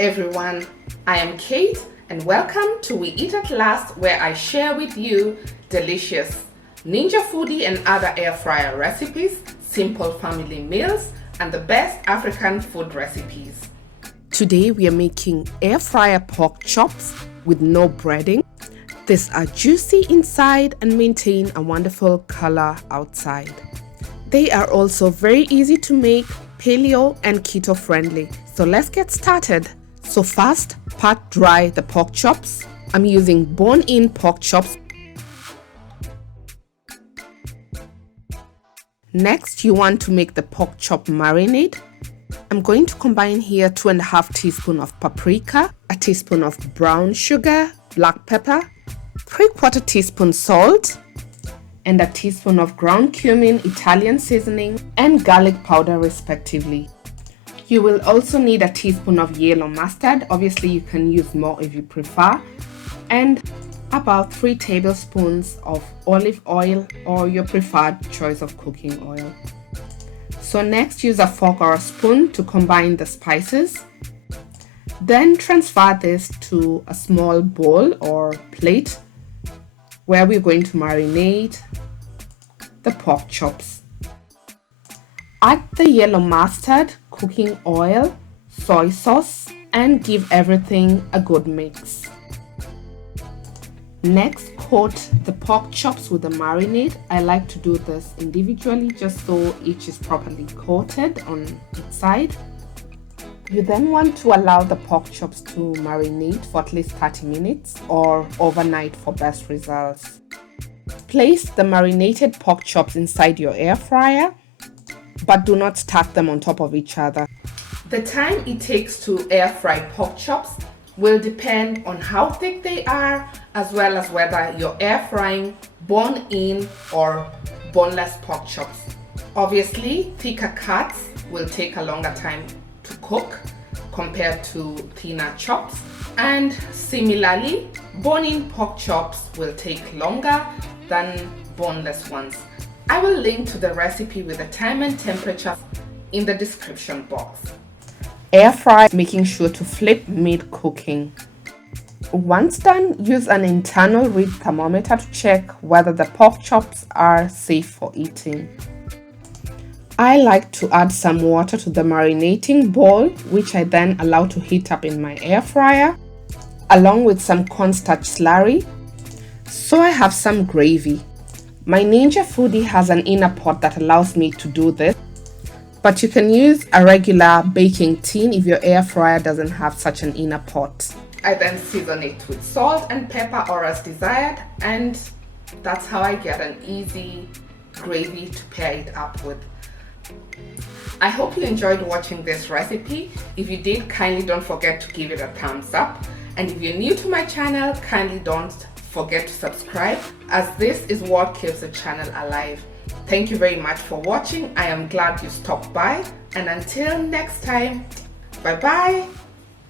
everyone, I am Kate and welcome to We Eat at Last, where I share with you delicious Ninja Foodi and other air fryer recipes, simple family meals, and the best African food recipes. Today we are making air fryer pork chops with no breading. These are juicy inside and maintain a wonderful color outside. They are also very easy to make, paleo and keto friendly. So let's get started. So first, pat dry the pork chops. I'm using bone-in pork chops. Next, you want to make the pork chop marinade. I'm going to combine here 2.5 teaspoons of paprika, a teaspoon of brown sugar, black pepper, 3/4 teaspoon salt, and a teaspoon of ground cumin, Italian seasoning, and garlic powder respectively. You will also need a teaspoon of yellow mustard. Obviously, you can use more if you prefer, and about 3 tablespoons of olive oil or your preferred choice of cooking oil. So next, use a fork or a spoon to combine the spices. Then transfer this to a small bowl or plate where we're going to marinate the pork chops. Add the yellow mustard, cooking oil, soy sauce, and give everything a good mix. Next, coat the pork chops with the marinade. I like to do this individually just so each is properly coated on each side. You then want to allow the pork chops to marinate for at least 30 minutes or overnight for best results. Place the marinated pork chops inside your air fryer, but do not stack them on top of each other. The time it takes to air fry pork chops will depend on how thick they are, as well as whether you're air frying bone-in or boneless pork chops. Obviously, thicker cuts will take a longer time to cook compared to thinner chops, and similarly, bone-in pork chops will take longer than boneless ones. I will link to the recipe with the time and temperature in the description box. Air fry, making sure to flip mid-cooking. Once done, use an internal read thermometer to check whether the pork chops are safe for eating. I like to add some water to the marinating bowl, which I then allow to heat up in my air fryer, along with some cornstarch slurry. So I have some gravy. My Ninja Foodi has an inner pot that allows me to do this, but you can use a regular baking tin if your air fryer doesn't have such an inner pot. I then season it with salt and pepper or as desired, and that's how I get an easy gravy to pair it up with. I hope you enjoyed watching this recipe. If you did, kindly don't forget to give it a thumbs up, and if you're new to my channel, kindly don't forget to subscribe, as this is what keeps the channel alive. Thank you very much for watching. I am glad you stopped by, and until next time, bye bye.